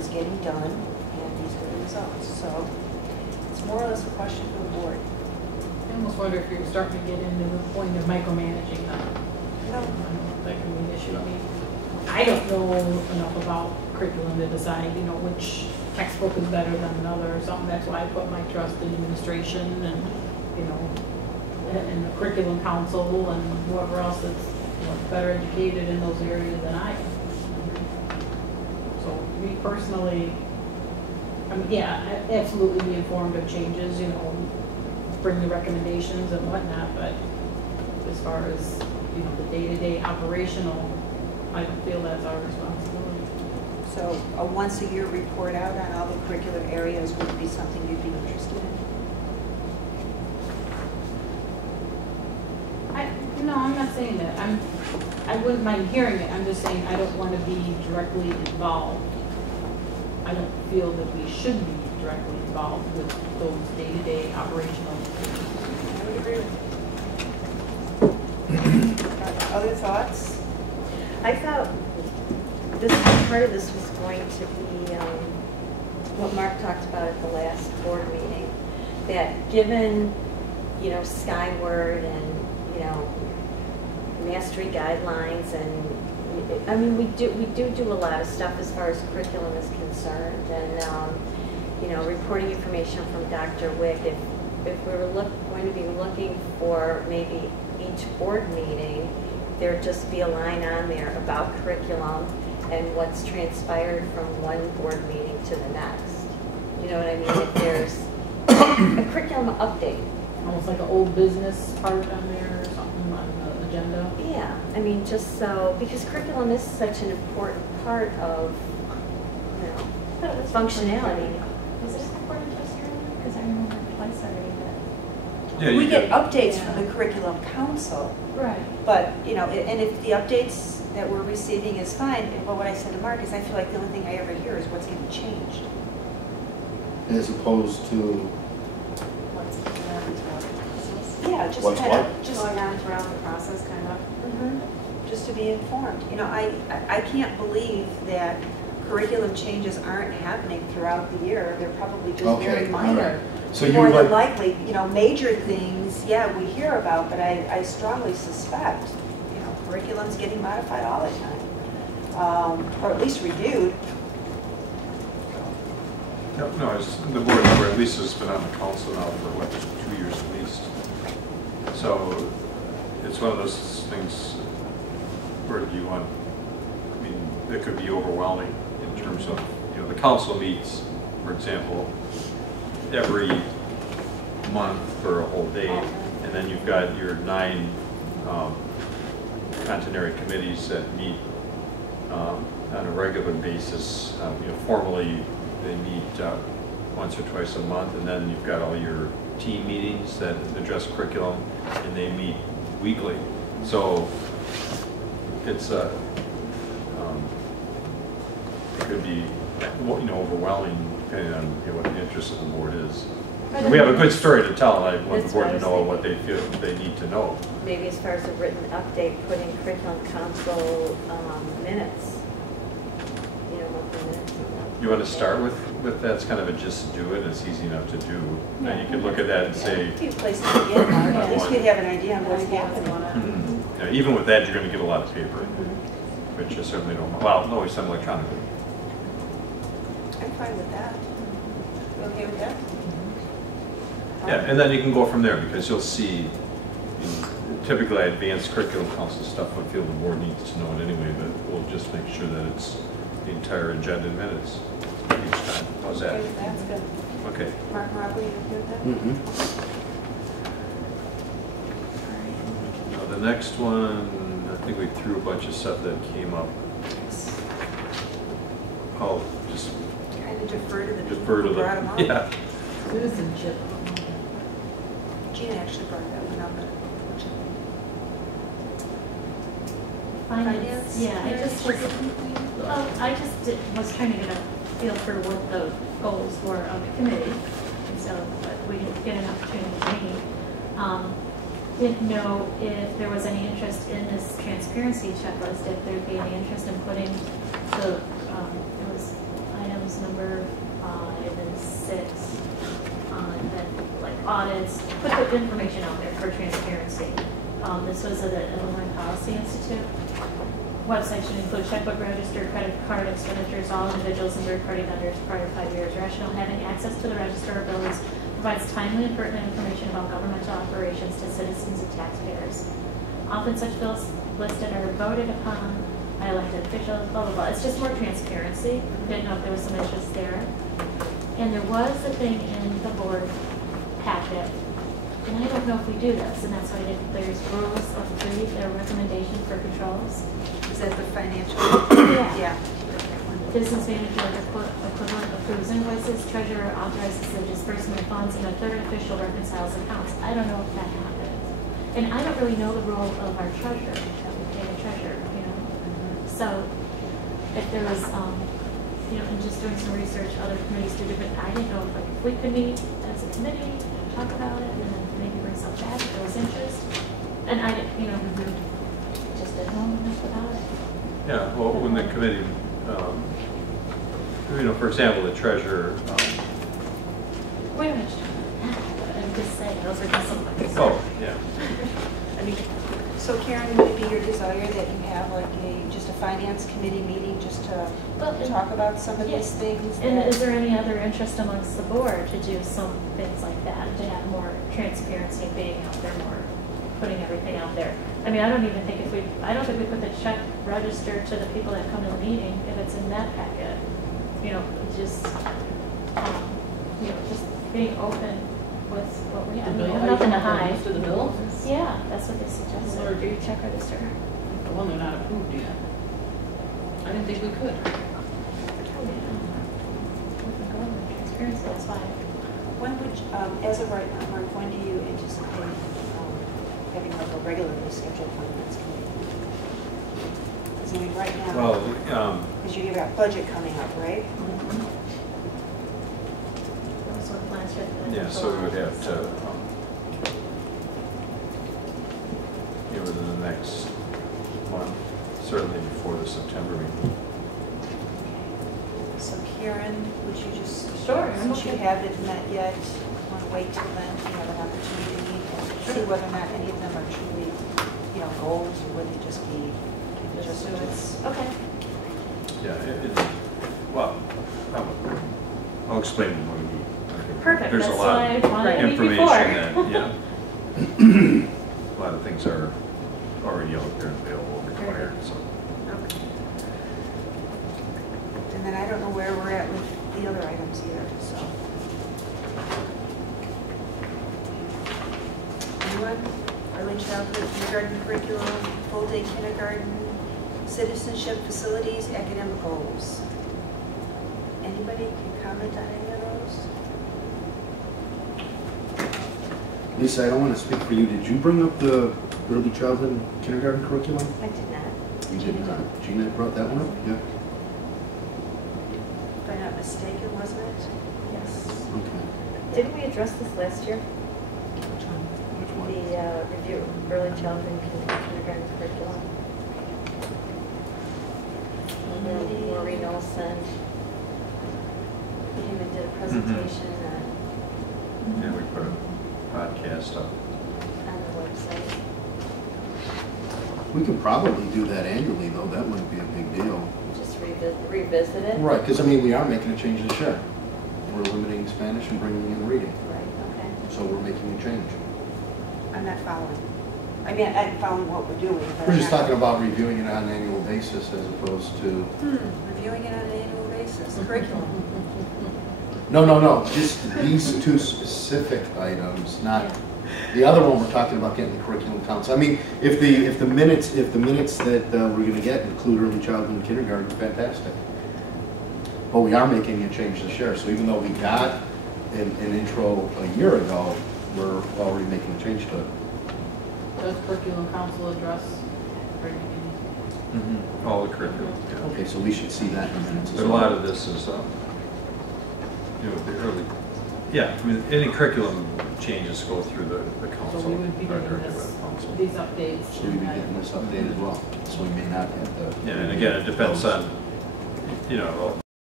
was getting done, and these were the results. So it's more or less a question for the board. I almost wonder if you're starting to get into the point of micromanaging them. No. I don't know if that can be an issue. I mean, I don't know enough about curriculum to decide, you know, which textbook is better than another or something. That's why I put my trust in administration and, you know, and the curriculum council and whoever else that's, you know, better educated in those areas than I am. So me personally, I mean, yeah, I absolutely be informed of changes, you know, bring the recommendations and whatnot, but as far as, you know, the day-to-day operational, I don't feel that's our responsibility. So a once-a-year report out on all the curriculum areas would be something you'd be interested in? No, I'm not saying that. I wouldn't mind hearing it. I'm just saying I don't want to be directly involved. I don't feel that we should be directly involved with those day-to-day operational decisions. I would agree with you. Other thoughts? I thought this part of this was going to be what Mark talked about at the last board meeting, that given, you know, Skyward and, you know, mastery guidelines, and I mean, we do a lot of stuff as far as curriculum is concerned, and you know, reporting information from Dr. Wick. If we were going to be looking for maybe each board meeting, there'd just be a line on there about curriculum and what's transpired from one board meeting to the next. You know what I mean? If there's a curriculum update. Almost like an old business part on there or something on the agenda. Yeah, I mean, just so, because curriculum is such an important part of, you know, functionality. Was it important to us here? Because I remember twice already that. Yeah, We get updates from the curriculum council. Right. But, you know, and if the updates that we're receiving is fine, well, what I said to Mark is I feel like the only thing I ever hear is what's getting changed. As opposed to What's going on throughout the process? Yeah, just What's kind what? of, Just going on throughout the process, kind of. just to be informed. You know, I can't believe that curriculum changes aren't happening throughout the year. They're probably just very Okay, all minor. right. So More you than would likely, you know, major things, yeah, we hear about, but I strongly suspect, you know, curriculum's getting modified all the time, or at least reviewed. No, it's the board member at least has been on the council now for what, 2 years at least. So it's one of those things where you want, I mean, it could be overwhelming in terms of, you know, the council meets, for example, every month for a whole day, and then you've got your 9 contenary committees that meet on a regular basis. You know, formally they meet once or twice a month, and then you've got all your team meetings that address curriculum, and they meet weekly. So it's it could be, you know, overwhelming depending on, you know, what the interest of the board is. We have a good story to tell, and I want the board to know what they feel they need to know. Maybe as far as a written update, putting curriculum council minutes, you know, monthly minutes. You want to start with that's kind of a just do it. It's easy enough to do. And you can look at that and say, A few places to begin, Mark. At least you'd have an idea on what's happening. yeah, even with that, you're going to get a lot of paper, which you certainly don't. Well, no, we send electronically. I'm fine with that. You okay with that? Yeah, and then you can go from there, because you'll see, you know, typically advanced curriculum council stuff I feel the board needs to know it anyway, but we'll just make sure that it's the entire agenda in minutes each time. How's that? Okay with that? That's good. Okay. Mark, Marley, you okay with that? Now the next one, I think we threw a bunch of stuff that came up. Oh, just Kind of defer to the people defer to who brought them the, up. yeah. Citizenship. Gina actually brought that one up, unfortunately. Finance. Yeah, I just was trying to get a feel for what the goals were of the committee, and so, but we didn't get an opportunity to meet. Didn't know if there was any interest in this transparency checklist, if there'd be any interest in putting the, it was items audits, put the information out there for transparency. This was at the Illinois Policy Institute. Website should include checkbook register, credit card expenditures, all individuals and third-party vendors prior to 5 years. Rationale, having access to the register of bills provides timely and pertinent information about governmental operations to citizens and taxpayers. Often such bills listed are voted upon by elected officials, blah, blah, blah. It's just more transparency. Didn't know if there was some interest there. And there was a thing in the board packet, and I don't know if we do this, and that's why there's rules of three, there are recommendations for controls. Is that the financial? Yeah. Yeah. Business manager equivalent approves invoices, treasurer authorizes the disbursement of funds, and a third official reconciles accounts. I don't know if that happens. And I don't really know the role of our treasurer, that we pay a treasurer, you know. So if there was, you know, and just doing some research, other committees do different, I didn't know if like if we could meet as a committee, talk about it, and then maybe bring stuff back if there was interest. And I didn't, you know, just didn't know enough about it. Yeah, well, when the committee, you know, for example, the treasurer, We don't have to talk about that, but I'm just saying, those are just some of my oh, yeah. I mean, so Karen, would it be your desire that you have like just a finance committee meeting just to talk about some of these things? And is there any other interest amongst the board to do some things like that, to have more transparency being out there, more putting everything out there? I mean, I don't even think I don't think we put the check register to the people that come to the meeting if it's in that packet. You know, just, you know, just being open with what we have. We have nothing to hide. To the bill? Yeah, that's what they suggested. Or do you check register? The one they're not approved yet. I didn't think we could. Oh, yeah. Open government transparency, that's why. When would, as of right now, Mark, when do you anticipate having like a regularly scheduled finance committee? Because I mean, right now, Well, because you've got budget coming up, right? That's what plans for the. yeah, so we would have to, you know, within the next month, certainly before the September meeting. So Karen, would you just, Sure, since you okay. haven't met yet, want to wait till then to have an opportunity to meet and see whether or not any of them are truly, you know, goals, or would they just be just Okay. Yeah, well, I'll explain when we meet. Perfect, There's that's a what lot I of wanted to meet information before. that, yeah. A lot of things are already out there and available, required, so. Okay. And then I don't know where we're at with the other items either, so. Anyone? Early childhood kindergarten curriculum, full-day kindergarten, citizenship facilities, academic goals. Anybody can comment on any of those? Lisa, I don't want to speak for you. Did you bring up the early childhood and kindergarten curriculum? I did not. You did not. Gina brought that one up? Yeah. If I'm not mistaken, wasn't it? Yes. Okay. Didn't we address this last year? Which one? Which one? The review of early childhood and kindergarten curriculum. Maureen Olson came and did a presentation Yeah, we put a podcast up. on the website. We could probably do that annually, though. That wouldn't be a big deal. Just revisit it. Right, because I mean, we are making a change this year. We're limiting Spanish and bringing in reading. Right, okay. So we're making a change. I'm not following. I mean, I'm following what we're doing, but We're I'm just not- talking about reviewing it on an annual basis as opposed to... Reviewing it on an annual basis, curriculum. No, just these two specific items, not, Yeah. the other one we're talking about getting the curriculum council. I mean, if the minutes that we're gonna get include early childhood and kindergarten, fantastic. But we are making a change this year, so even though we got an intro a year ago, we're already making a change to it. Does curriculum council address All the curriculum, yeah. Okay, so we should see that in minutes as But a well. lot of this is, you know, the early, yeah, I mean, any curriculum changes go through the council. So we would be or getting directed this, by the council. these updates. So we'd be getting this update as well, so we may not have to... Yeah, and again, it depends on, you know,